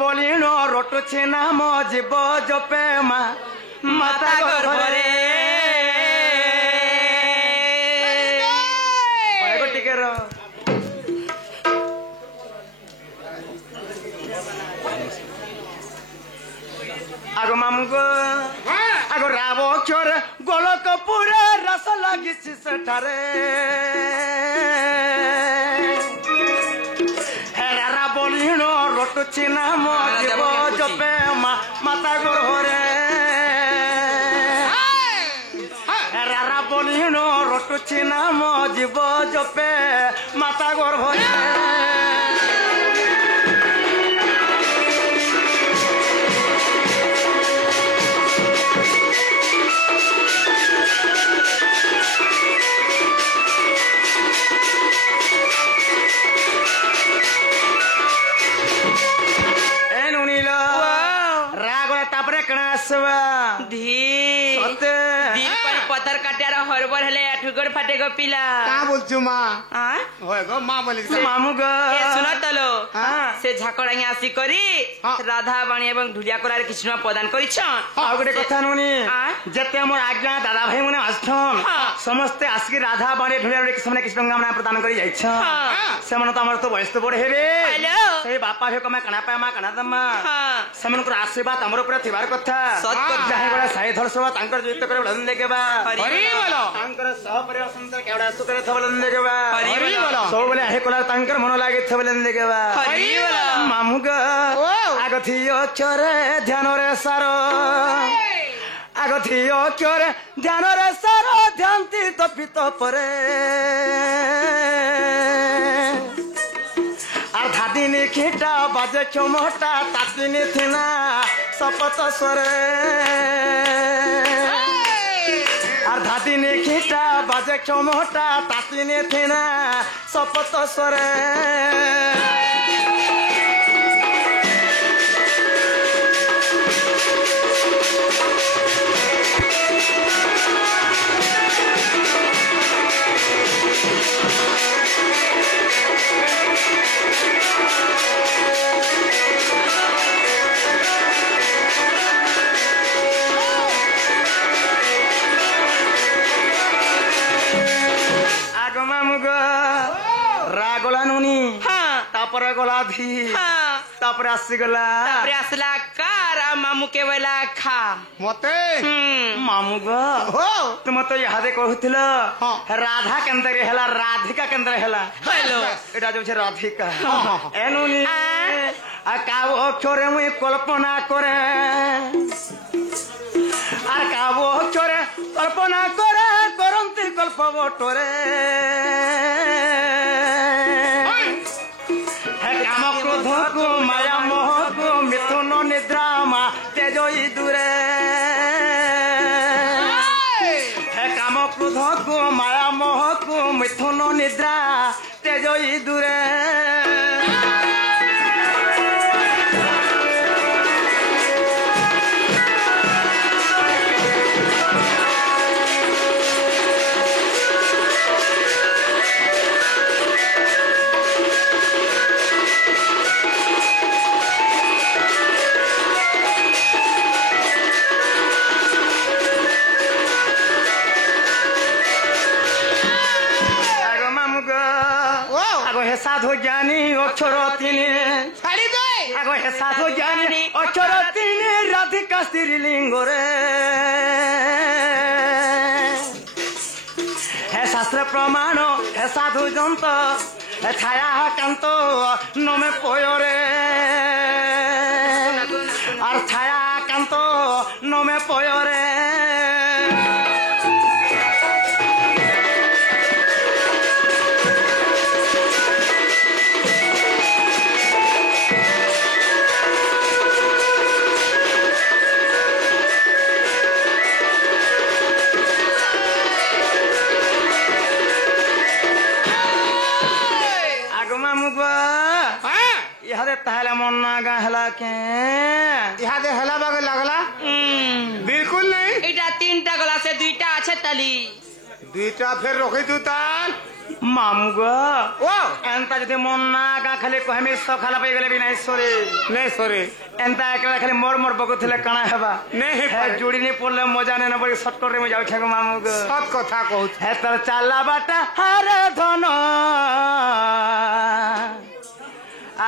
বলিনো রটুছে নাম জীব জপে মা মাতা গর্ভরে ଟିକେ ର ଆଗ ମାମୁଁଙ୍କ ଆଗ ରାବ ଅକ୍ଷର ଗୋଲକ ପୁରା ରସ ଲାଗିଛି ସେଠାରେ ହେରା ବଲିଣ ରଟୁଛି ନାମ ଜୀବ ଜପେ ମାତା ଗର୍ଭରେ ହେରା ବଲିଣ ରଟୁଛି ନାମ ଜୀବ ଜପେ ମାତା ଗର୍ଭରେ पत्थर काटियार हरबर हेले ठुगर फाटेगो पिला का बोलछु मा होय गो मा बोली मामू गो ए सुनो तलो से झाकड़ाई आसी करी राधा बाणी एवं ढुलिया कोलार कृष्ण प्रदान करिछ आ गोटे कथा नुनी जते हमर आज्ञा दादा भाई मने आछन समस्त आसी राधा बाणी ढुलिया रे कृष्ण कृष्ण गामना प्रदान करी जाइछ से मन त हमर तो वयस तो बड़ हेबे से बापा हे कमा कना पामा कना दमा समन को आशीर्वाद हमर ऊपर थिबार कथा सत कथा हे गडा साई धरसवा तांकर जीवित करे बलन देकेबा हरि बोलो तांकर सहपरिवार संतर केवडा सुकरे थबलन देकेबा हरि बोलो सब बोले हे कोला तांकर मन लागे थबलन देकेबा हरि बोलो मामू ग आगथियो चरे ध्यान रे सारो आगथियो चरे ध्यान रे सारो ध्यानति तपित परे আর ধাদিনী খিটা বাজে চমটা তাদিনী থিনা শপথ সরে আর ধাদিনী খিটা বাজে চমটা তাদিনী থিনা শপথ সরে रागला नुनी तापरे गला धी तापरे आसी गला तापरे आसला कार मामू के वेला खा मते मामू गो हो तुम तो यादे कहथिल राधा केंद्र हेला राधिका केंद्र हेला हेलो एटा जो छे राधिका ए नुनी आ काव अक्षरे मुई कल्पना करे আর কাবো চরে কল্পনা করে করন্তি কল্প বটরে কাম ক্রোধ কো মায়া মোহ কো মিথুন নিদ্রা মা তেজই দূরে কাম ক্রোধ কো মায়া মোহ কো মিথুন নিদ্রা তেজই দূরে साधु ज्ञानी अक्षर तीन छाड़ी दे आगो हे साधु ज्ञानी अक्षर तीन राधिका स्त्रीलिंग रे हे शास्त्र प्रमाण हे साधु जंत हे छाया कांत नमे पयरे और छाया कांत नमे पयरे ताहले मन नागा हला के इहादे हला बागे लागला बिल्कुल नहीं एटा तीनटा गला से दुईटा আছে तली दुईटा फिर रखी दूतान मामू गो ओ एंता जदि मन ना गा खाली कहमी सखाला पे गले भी नहीं सोरे नहीं सॉरी एंता एकला खाली मोर मोर बकुथिले काना हेबा नहीं हे जोड़ी नहीं पड़ले मजा नहीं ना बड़ी शॉर्टकट रे में जाउ छे मामू गो सब कथा कहू हे तर चाला बाटा हरे धन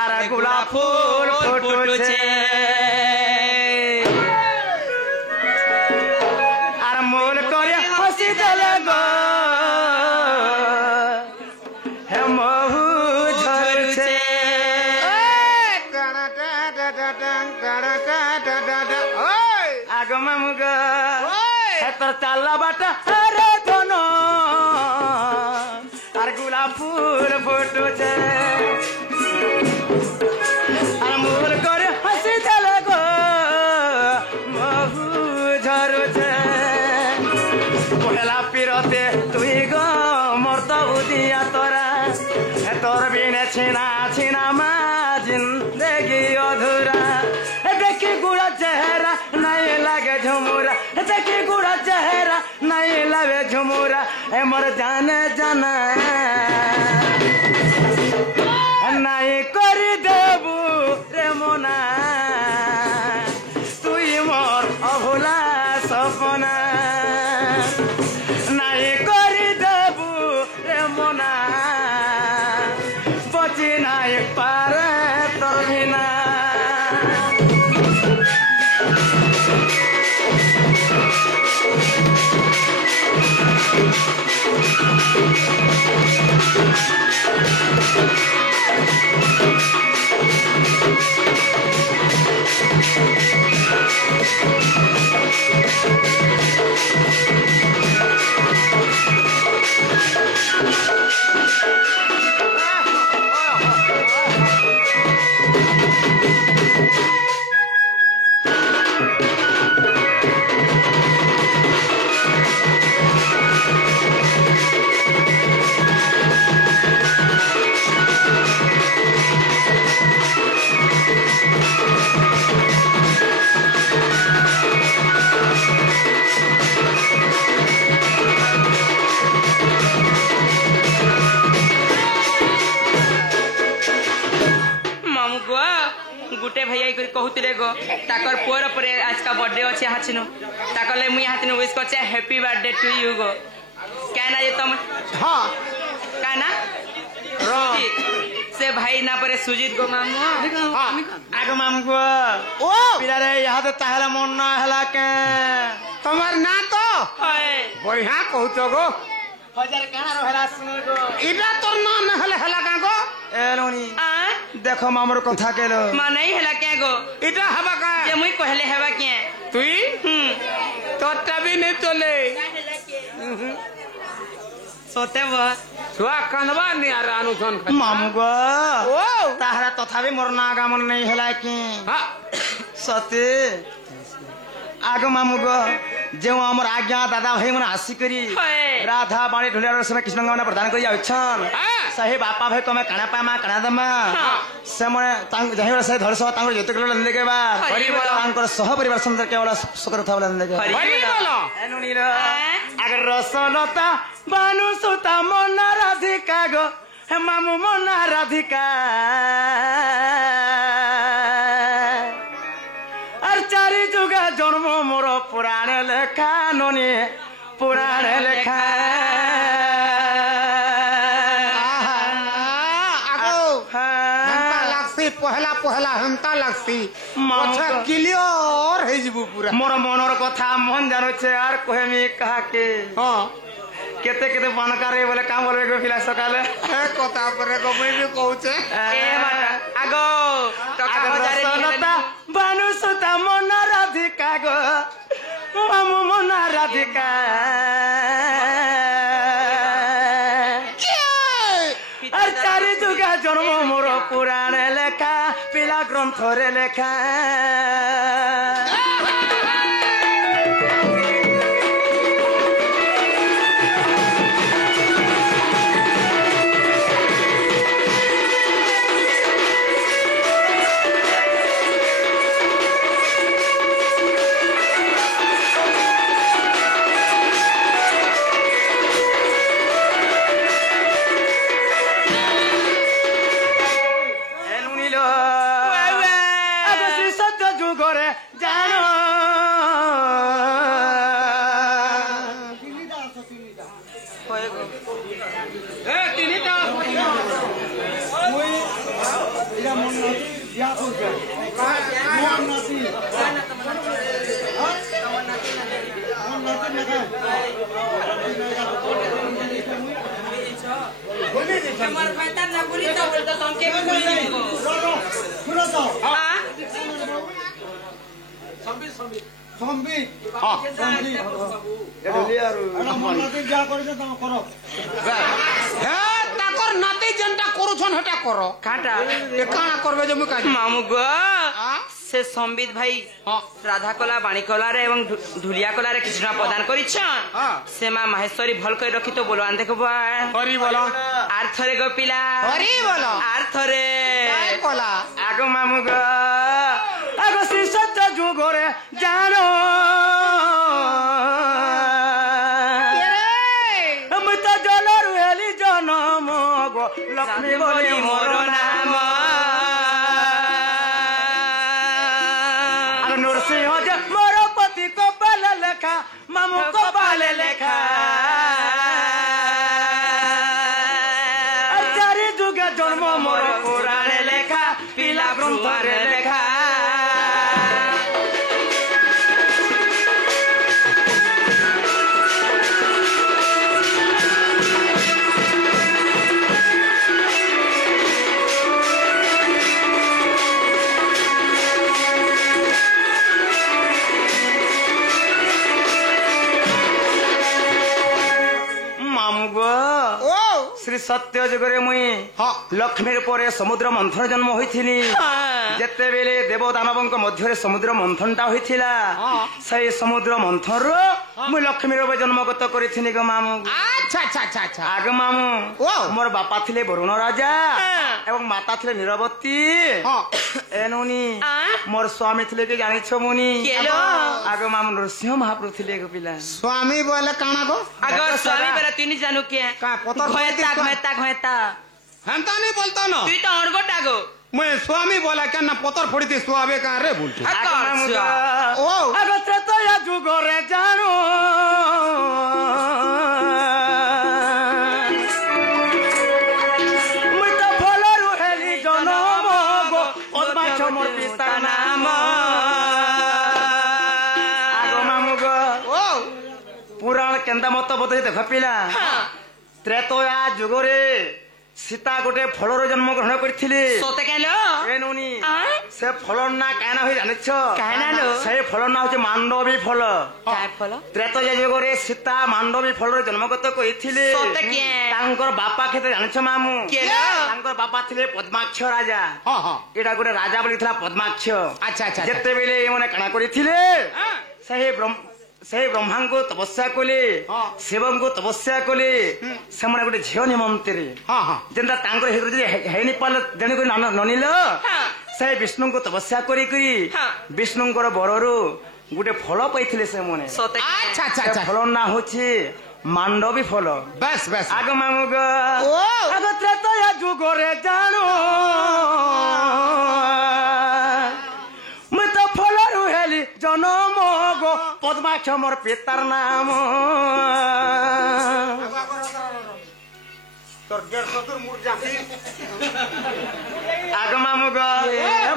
आरा गुलाब फूल फुटुछे আর মন করে হসি দেলে গো হে মহু ঝরছে আগ মামু গো হে তোর চাল্লা বাটা আরে ধন আর গোলাপ ফুল ফুটুছে আর মন করে হসি দেলে গো মহু ঝরছে পহেলা পিরতে তুই গো মর্ত উদিয়া তোরা তোর বিনে ছিনা ছিনা মা জিন্দেগি অধুরা দেখি গুড়া চেহারা নাই লাগে ঝুমুরা দেখি গুড়া চেহারা নাই লাগে ঝুমুরা এ মোর জানে জানা নাই করি দেবু রে মনা তুই মোর অভুলা সপনা নাই করি দেবু রে মনা বচি নাই পারে তোর বিনা मामू गो गुटे भैया करी कहूतिले गो ताकर पुअर परे आज का बर्थडे अछि हाचिनु ताकर ले मुई हाथिनु विश करछे हैप्पी बर्थडे टू यू गो कहना ये तुम हाँ कहना से भाई ना परे सुजीत गो मामू हाँ আগ মামু গো ओ পিলারে ইহাতে তাহলে মন না হেলা কে তোমার না তো হয় बढ़िया कहूच गो হাজার কানা রহেলা শুনো গো इटा तोर ना न हले हला का गो এলোনি आ দেখো মামুর কথা কেলো माने हेला के गो इटा हवा का जे मुई कहले हेबा के तुई तोटा भी नहीं चले सोते वो छुआ कनवा नहीं आ रहा अनुसन মামু গো ओ তাহারা তথাপি মোর না আগমন নেই হেলা কি हाँ সতে আগ মামু গো যে আমার আজ্ঞা দাদা ভাই মানে আসি করি হয় রাধা বাণী ঢুলিয়ার সময় কৃষ্ণ গামনা প্রদান করি যাচ্ছন हाँ সাহে বাপা ভাই তুমি কানা পামা কানা দমা সে মানে যাই সে ধরছ তাঙ্কর যেতে গেল লন্দে কেবা হরি বল। তাঙ্কর সহ পরিবার সুন্দর কেবল সুখ কথা লন্দে কে হরি हरी बोलो। बोलो এনু নীল আগ রসলতা বানু সুতা মনা রাধিকা গো হে মামু মনা রাধিকা আর চারি যুগা জন্ম মোর পুরাণ লেখা ননি পুরাণ লেখা आगो हंता लागसी पहला पहला हंता लागसी मामू अच्छा का- क्लियर है जीबू पूरा मोर मनर কথা মন জানুছে আর কহেমি কাহাকে हाँ কেতে কেতে বানকারে বলে কাম বলবে গো পিলা সকালে है कथा पर को मैं भी कहू छे ए माता आगो टका हजारे রসলতা বানু সুতা মনা রাধিকা গো মামু মনা রাধিকা আর চারি যুগা জন্ম মোর পুরাণে লেখা পিলা গ্রন্থরে লেখা তাকর নাতি যেনটা করুছন হেটা করো কাটা এ কানা করবে যে মুই কাজ মামু গো সে সম্বিত ভাই রাধা কলা বাণী কলারে এবং ঢুলিয়া কলারে কৃষ্ণ প্রদান করিছ সে মা মাহেশ্বরী ভাল করে রখি তো বলো আনতে কব হরি বলো আর থরে গো পিলা হরি বলো আর থরে জয় বলা আগো মামু গো আগো শ্রী সত্য যুগরে জানো আমি তো জলর হেলি জনম গো লক্ষ্মী বলি মোর নাম আর নরসিংহ যে মোর পতি কপাল লেখা মামু কপালে লেখা চারি যুগে জন্ম মোর পুরাণে লেখা পিলা গ্রন্থরে লেখা শ্রী সত্য যুগরে মুই লক্ষ্মীর পরে সমুদ্র মন্থন জন্ম হইছিলি যেতেবেলে দেব দানবଙ୍କ ମଧ୍ୟରେ ସମୁଦ୍ର ମନ୍ଥନଟା ହୋଇଥିଲା সেই সমুদ্র মন্থন মুই লক্ষ্মীর রূপে জন্মগত করেছিলি গো মামু আচ্ছা আচ্ছা আচ্ছা আচ্ছা আগ মামু মোর বাপা ଥିଲେ বরুণ রাজা এবং মাতা ଥିଲେ নীরবতী এনুনি মোর স্বামী ଥିଲେ কি জানিছ মুনি আগ মামু নরসিংহ মহাপ্রভু ଥିଲେ গো পিলা স্বামী বলে কানা গো আগ স্বামী বেলা তুই নি জানু কে ঘয়তা ঘয়তা ঘয়তা হেনতা নি বলতো না তুই তো অড়গটা গো মুই স্বামী বলে কেন পতর ফড়িতে শুয়াবে কাঁ রে বলছো ও আগ ত্রেতয়া যুগরে জানো মুই তো ফলরু হেলি জনম গো পদ্মাক্ষ মোর পিতার নাম আগ মামু গো পুরাণ কেন্দা মত বদলে দেখ পিলা ত্রেতয়া যুগরে সীতা গোটে ফলর জন্মগ্রহণ করেছিলি সতে কেন এনুনি সে ফলর না কায়না হয়ে জানিছ কায়না লো সেই ফলর না হচ্ছে মান্ডবী ফল কায় ফল ত্রেতয়া যুগরে সীতা মান্ডবী ফলর জন্মগত করেছিলি সতে কে তাঙ্কর বাপা ক্ষেত্রে জানিছ মামু কেন তাঙ্কর বাপা ଥିଲେ পদ্মাক্ষ রাজা এটা গোটে রাজা বলি ଥିଲା পদ্মাক্ষ আচ্ছা আচ্ছা যেতেবেলে এମାନେ কাଣା করেছিলে সেই ব্রহ্মাঙ্কু তপস্যা কলে শিবঙ্কু তপস্যা কলে ସେମାନେ ଗୋଟେ ଝିଅ ନିମନ୍ତରେ ଯେନ୍ତା ତାଙ୍କର ହେତୁ ଯଦି ହେଇନି ପାରିଲ ତେଣୁକରି ନନିଲ ସେ ବିଷ୍ଣୁଙ୍କୁ ତପସ୍ୟା କରିକରି ବିଷ୍ଣୁଙ୍କର ବରରୁ ଗୋଟେ ଫଳ ପାଇଥିଲେ ସେମାନେ আচ্ছা আচ্ছা ସେ আচ্ছা ଫଳ ନାଁ ହଉଛି ମାଣ୍ଡବୀ ଫଳ বেশ বেশ ଆଗ ମାମୁଗ ଆଗ ତ୍ରେତୟା ଯୁଗରେ ଜାଣୁ ମୁଇଁ ତ ଫଳରୁ ହେଲି ଜନମ ଗো পদ্মাক্ষ মোর পিতার নাম আগ মামুগ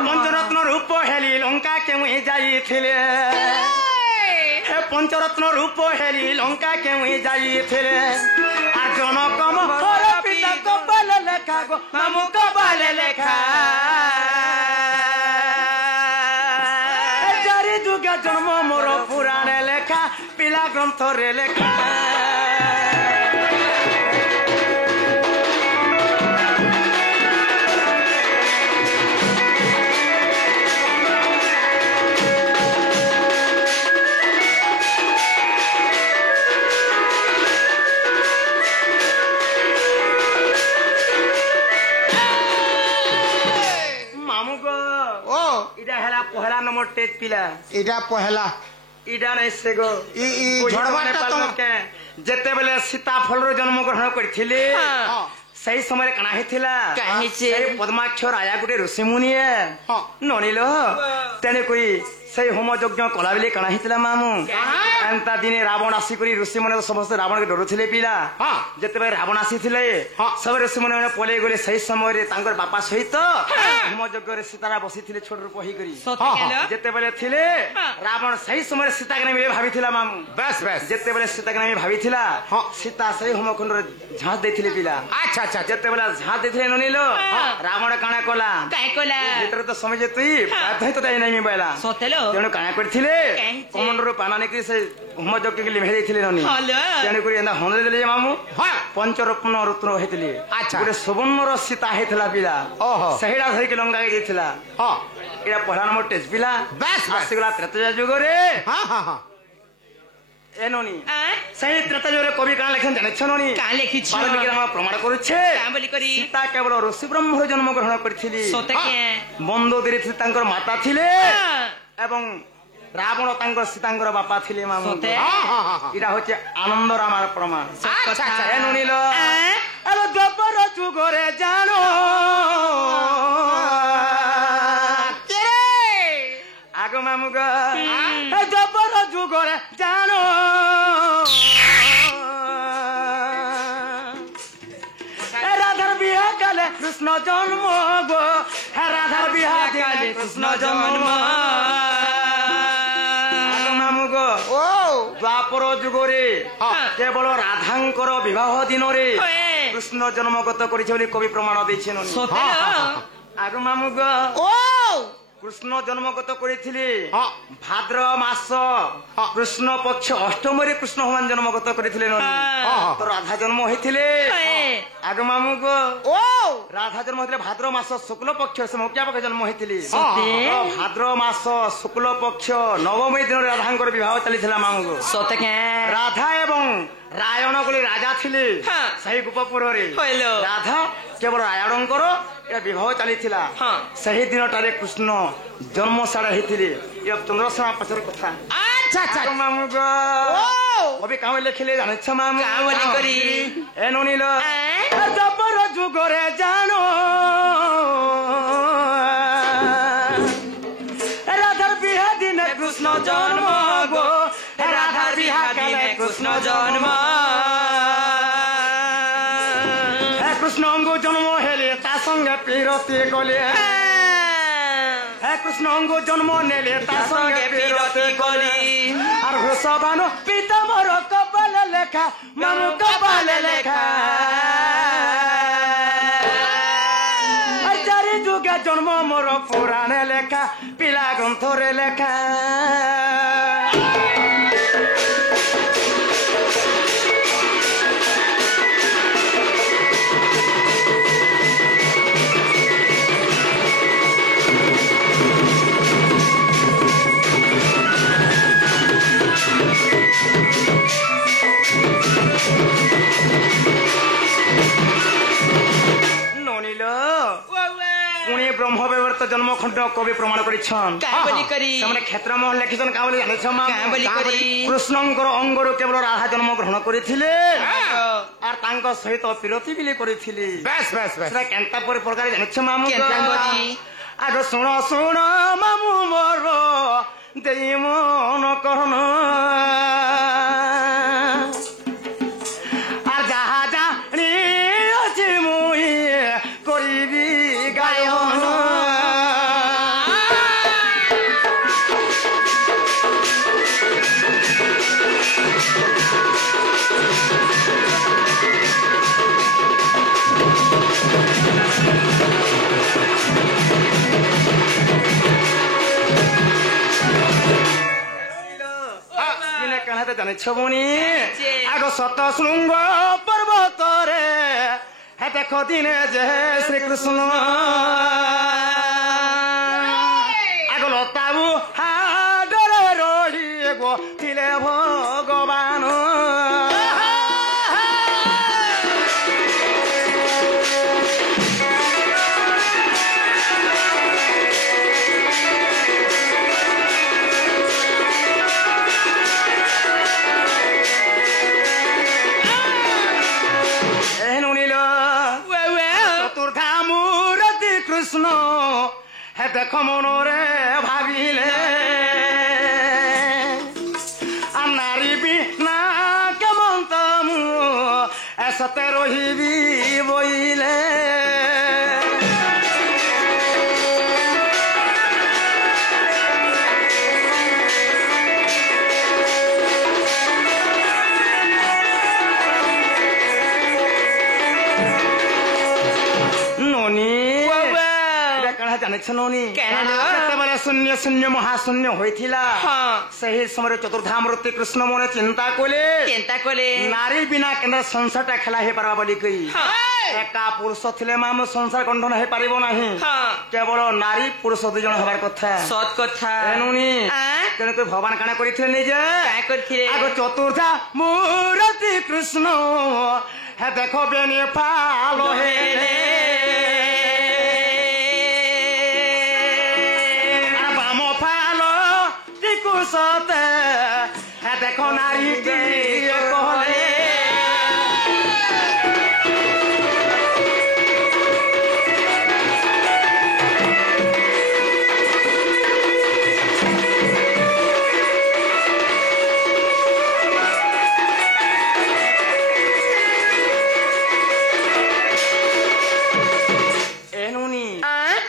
পঞ্চরত্ন রূপ হেলি লঙ্কা কেমুই যাইছিলে হে পঞ্চরত্ন রূপ হেলি লঙ্কা কেমুই যাইছিলে আর জনক মোর পিতা কপালে লেখা গো মামু কপালে লেখা চারি যুগে জন্ম মোর পুরাণে লেখা পিলা গ্রন্থরে লেখা পহেলা নম্বর টেজ পিলা এটা পহেলা ইডা নাই সে গো ঝড়বাটা তো যেতেবেলে সীতা ফলর জন্মগ্রহণ করেছিলে সেই সময় কানা হয়েছিলা সেই পদ্মাক্ষ রাজা গোটে ঋষি মুনিয়ে ননিল তেনে কই সেই হোম যজ্ঞ কলা বেলে কানা হয়েছিলা মামু ଏନ୍ତା ଦିନେ ରାବଣ ଆସିକରି ଋଷି ମାନେ ସମସ୍ତେ ରାବଣকে ଡରୁଥିଲେ ପିଲା ହଁ। ଯେତେବେଳେ ରାବଣ ଆସିଥିଲେ ହଁ। ସବୁ ଋଷି ମାନେ ପଳେଇ ଗଲେ ସେହି ସମୟରେ ତାଙ୍କର ବାପା ସହିତ ହୋମ ଯଜ୍ଞରେ ସୀତାରା ବସିଥିଲେ ଛୋଟ ରୂପ ହେଇକରି ସତେ କେଲ ଯେତେବେଳେ ଥିଲେ ରାବଣ ସେହି ସମୟରେ ସୀତାকে ନେଇ ଭାବିଥିଲା ମାମୁ ବେଶ ବେଶ ଯେତେବେଳେ ସୀତାকে ନେଇ ଭାବିଥିଲା ହଁ। ସୀତା ସେହି ହୋମକୁଣ୍ଡରେ ଝାঁସ ଦେଇଥିଲେ ପିଲା ଆଚ୍ଛା ଆଚ୍ଛା ଯେତେବେଳେ ଝାঁସ ଦେଇଥିଲେ ନନିଲ ରାବଣ କାଣା କଲା କାଇଁ କଲା ଭିତରେ ତ ସମୟ ତୁଇ ପ୍ରାର୍ଥ ତ ଦେଇ ନାହିଁ ବୋଇଲା ସତେଲୋ ତେଣୁ କାଣା କରିଥିଲେ କାହିଁକି? କମଣ୍ଡରୁ ପାନା ନେଇକି ସେ ହୋମ ଯଜ୍ଞ ଲିଭେଇ ଦେଇଥିଲେ ନନି ହଲୋ ତେଣୁକରି ଏନ୍ତା ହଣ୍ଡେଇ ଦେଲେ ଯେ ମାମୁ ହଁ ପଞ୍ଚରତ୍ନ ରତ୍ନ ହେଇଥିଲେ ଆଚ୍ଛା। ଗୋଟେ ସୁବର୍ଣ୍ଣର ସୀତା ହେଇଥିଲା ପିଲା ଓହୋ। ସେଇଟା ଧରିକି ଲଙ୍କାଇ ଦେଇଥିଲା ହଁ ଏଇଟା ପହିଲା ନମ୍ବର ଟେଷ୍ଟ ପିଲା ବେଶ ବେଶ ଆସିଗଲା ତ୍ରେତୟା ଯୁଗରେ ହଁ ହଁ ହଁ ଏ ନନି ଆଁ সেই ত্রেতা যুগরে কবি কাণ লেখেন জানিছ ননি কাঁ লেখিছ বাল্মীকি রামায়ণ প্রমাণ করছে কাঁ বলি করি সীতা কেবল ঋষি ব্রহ্মর জন্ম গ্রহণ করেছিলি সতে কে মন্দোদরী তাঙ্কর মাতা ଥିଲେ এবং রাবণ তাঙ্কর সীতাঙ্কর বাপা ଥିଲେ মামু সতে ହଁ ହଁ ହଁ ହଁ এটা হচ্ছে আনন্দ রামার প্রমাণ আচ্ছা আচ্ছা এ নুনিল আঁ এলো দ্বাপর যুগরে জানো আগো মামু গো দ্বাপর যুগরে জানো রাধার বিহা কালে কৃষ্ণ জন্ম গো রাধার বিহা কালে কৃষ্ণ জন্ম আগো মামু গো ও দ্বাপর যুগরে কেবল রাধাঙ্কর বিবাহ দিনরে কৃষ্ণ জন্মগত করেছে বলে কবি প্রমাণ দিয়েছেন সতেলো আগো মামু গো ও কৃষ্ণ জন্মগত করেছিলি হ্যাঁ। ভাদ্র মাস হ্যাঁ। কৃষ্ণ পক্ষ অষ্টমরে কৃষ্ণ ভগবান জন্মগত করেছিলেন হ্যাঁ। তো রাধা জন্ম হয়েছিলে আগ মামু গো ও রাধা জন্ম হয়েছিল ভাদ্র মাস শুক্ল পক্ষ সে মুখ্যা পক্ষ জন্ম হয়েছিলি সতে তো ভাদ্র মাস শুক্ল পক্ষ নবমী দিন রাধাঙ্কর বিবাহ চালিଥିଲା মামু গো সতে কে রাধা এবং রায়ণ বলে রাজা ଥିଲେ হ্যাঁ। সেই গোপপুରରେ হইল রাধা কেবল রায়ণଙ୍କର এটা বিবাহ চালিଥିଲା হ্যাঁ। ସେହି ଦିନଟାରେ କୃଷ୍ଣ ଜନ୍ମଶାଳା ହେଇଥିଲେ ଏ ଚନ୍ଦ୍ରଶେଣା ପଛର କଥା আচ্ছা আচ্ছা আগো ମାମୁ ଗো ও କବି କାମ ଲେଖିଲେ ଜାଣିଛ ମାମୁ କାଁ ବୋଲି କରି? ଏ ନନିଲ ଆଁ? ଦ୍ୱାପର ଯୁଗରେ ଜାଣୁ রাধার বিহা দিনে কৃষ্ণ জন্ম গো রাধার বিহা কালে কৃষ্ণ জন্ম কৃষ্ণ অঙ্গ জন্ম হেলে তা সঙ্গে পিরতি গলে কৃষ্ণ অঙ্গ জন্ম নেলে তা সঙ্গে পিরতি গলি আর হৃষবান পিতামর কপালে লেখা মামু কপালে লেখা চারি যুগে জন্ম মোর পুরাণে লেখা পিলা গ্রন্থরে লেখা ননিল পুଣି ব্রহ্ম ব্যবহৃত জন্মখণ্ড কবি প্রমাণ করেছেন কাঁ বলি করি ସେମାନେ କ୍ଷେତ୍ରମୋହନ ଲେଖିଛନ୍ କାଁ ବୋଲି ଜାଣିଛ ମା କାଁ ବୋଲି କରି? କୃଷ୍ଣଙ୍କର ଅଙ୍ଗରୁ କେବଳ ରାଧା ଜନ୍ମ ଗ୍ରହଣ କରିଥିଲେ আর ତାଙ୍କ ସହିତ ବିରତି ବିଲି କରିଥିଲେ বেশ বেশ বেশ ସେଟା କେନ୍ତା ପରି ପ୍ରକାର ଜାଣିଛ ମାମୁ କେନ୍ତା କରି? ଆଗ ଶୁଣ ଶୁଣ ମାମୁ ମୋର ଦେଇ ମନ କରନ আর যাহা জানি ଅଛି মুই କରିବି গায়ন দিনে কাহাতে জানিছ বনি আগ সত শৃঙ্গ পর্বতরে হে দেখ দিনে যে শ্রীকৃষ্ণ আগ লতাবু হাডরে রড়ি গো ଥିଲେ ভগবান চতুর্ধামূরতি কৃষ্ণ হে দেখ মনরে ভাবিলে আর নারী সতে রহিবি বইলে জানিছ ননি কেতବେଳେ শূন্য শূন্য মহাশূন্য হয়েছিল সেই সময় চতুর্ধামূর্তি কৃষ্ণ মনে চিন্তা কলে নারী বিনা কেন্দ্র সংসারটা খেলা হয়ে পারবা বলি কই একা পুরুষ থিলে মামু সংসার গঠন হয়ে পারিব নাহি কেবল নারী পুরুষ দুজন হবার কথা সৎ কথা এনুনি তেণু করে ভগবান কাଣା করিଥିଲେ নিজে আগ চতুর্ধা মূর্তি কৃষ্ণ হে দেখো বেনে ফালো হেলে সতে দেখো নারী কলে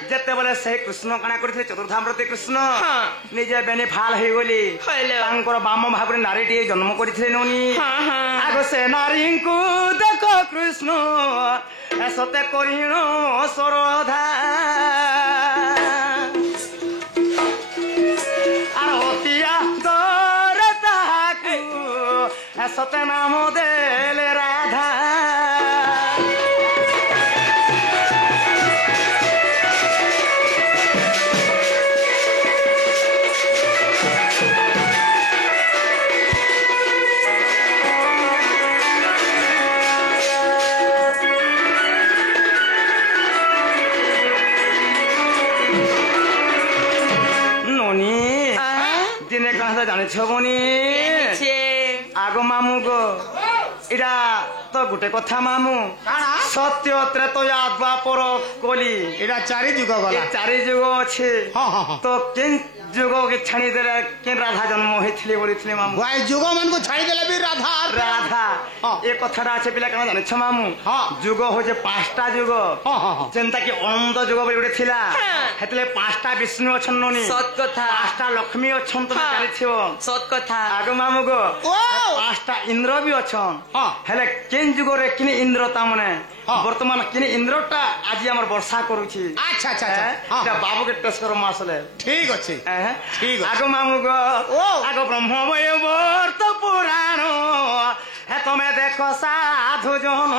যেতବେଳେ ସେ କୃଷ୍ଣ କାଣା କରିଥିଲେ ଚତୁର୍ଧାମୂର୍ତ୍ତି କୃଷ୍ଣ ନିଜେ ବେନି ଫାଲ ହେଇଗଲି ତାଙ୍କର ବାମ ଭାବରେ ନାରୀଟିଏ ଜନ୍ମ କରିଥିଲେ ନୁନି ଆଗ ସେ ନାରୀଙ୍କୁ ଦେଖ କୃଷ୍ଣ ସତେ କରିଣ ଶ୍ରଦ୍ଧା আর অতিয়া দরে তাহাকু সতে নাম দেলে রাধা জানিছ বনি আগ মামু গো এটা তো গোটে কথা মামু সত্য ত্রেতয়া দ্বাপর কলি এটা চারি যুগ গলা চারি যুগ আছে তো কেন যুগ কে ছাড়ি দেলে কেন রাধা জন্ম হয়েছিল বলিছিলে মামু ভাই যুগ মানকু ছাড়ি দেলে বি রাধা রাধা এ কথাটা আছে পিলা কেন জানিছ মামু যুগ হচ্ছে পাঁচটা যুগ যেনটা কি অনন্ত যুগ বলি গোটে ছিলা হেতলে পাঁচটা বিষ্ণু অছন ননি সৎ কথা পাঁচটা লক্ষ্মী অছন তুমি জানিছিও সৎ কথা আগ মামু গো পাঁচটা ইন্দ্র বি অছন হেলে কেন যুগরে কিনি ইন্দ্র তা মানে বর্তমান কিনি ইন্দ্রটা আজি আমার বর্ষা করুছি আচ্ছা আচ্ছা এটা বাবুকে টেস্ট করো মাসলে ঠিক আছে ঠিক আছে আগ মামু গো আগ ব্রহ্মময় বর্ত পুরাণ হে তুমি দেখো সাধু জন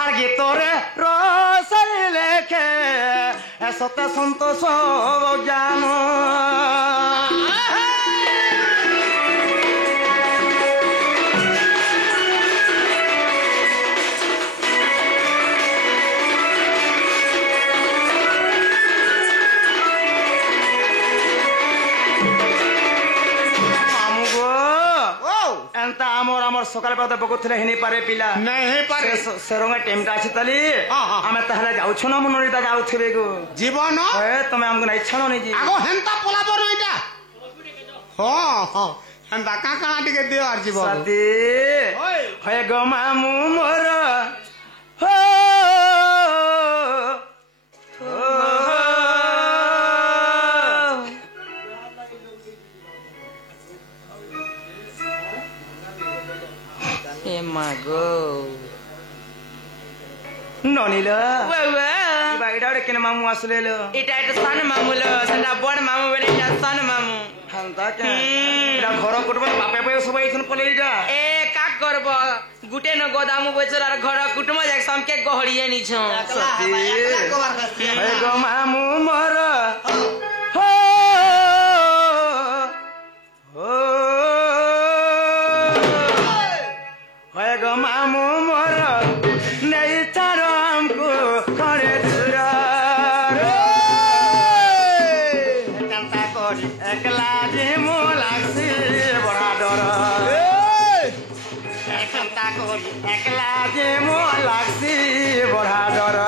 আর গীতরে রসই লেখে সত্য সন্তোষ জ্ঞান আমার সকাল বেলা বকুলে হিনি পারে পিলা সেরঙ্গা টাইমটা আছে তালি আমি তাহলে যাচ্ছ না মনোরিতা যাউথিবে গো জীবন তুমি আমাকে না ইচ্ছা নি আগো হেনতা পলাব নইটা হেনতা কাকা টিকে দিও আর জীবন সাথী হয় গো মামু মোর ননিল এটা কেন মামু আসলে এটা একটা সান মামু সেটা বড় মামু বলে এটা সান মামু এটা ঘর কুটুম বাপে বয়ে সবাই পলে এ কাক করব গুটে ন গোদামু বছর আর ঘর কুটুম যাক সমকে গহড়িয়ে নিছ গো মামু মর গো মামু মর নেই চারমকু করে দূর কান্তা করি একলা যে মো লাগছে বড়া ডর কান্তা করি একলা যে মো লাগছে বড়া ডর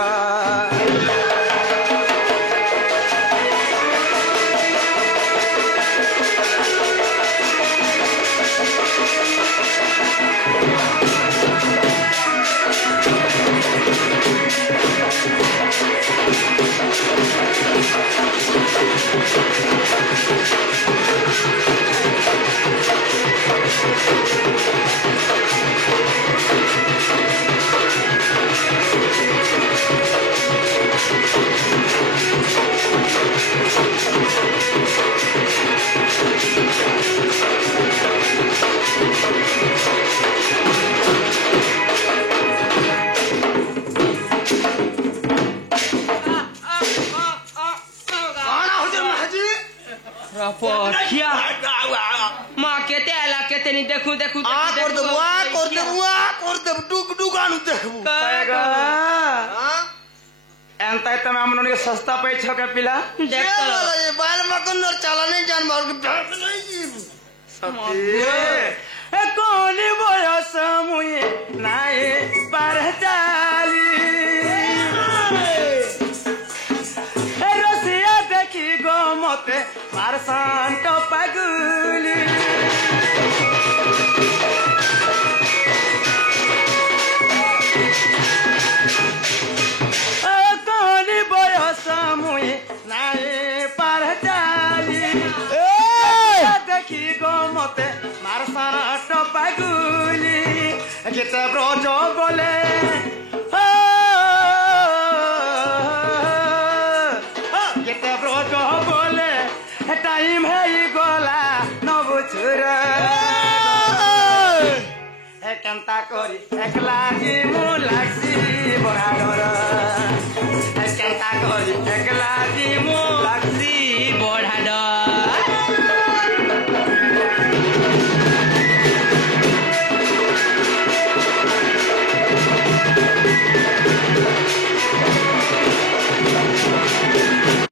रपठिया माँ केते आला केते नहीं देखू देखू कर देबु डुक डुक आनु देखबु एंता तमे हमन सस्ता पे छके पिला देख ये बाल मकंदर चला नहीं जान मार ए कोनी बयस मुई नाए पर चाली ए रसिया देखी गो मते पारसान तो पगुली ए कोनी बयस मुई नाए पर चाली देखी गो मते मारसाना टपागुली गीत ब्रज बोले गीत ब्रज बोले टाइम है गला न बुझुर केन्ता करी एकला जी मु लागसी बड़ा डर केन्ता करी एकला जी मु लागसी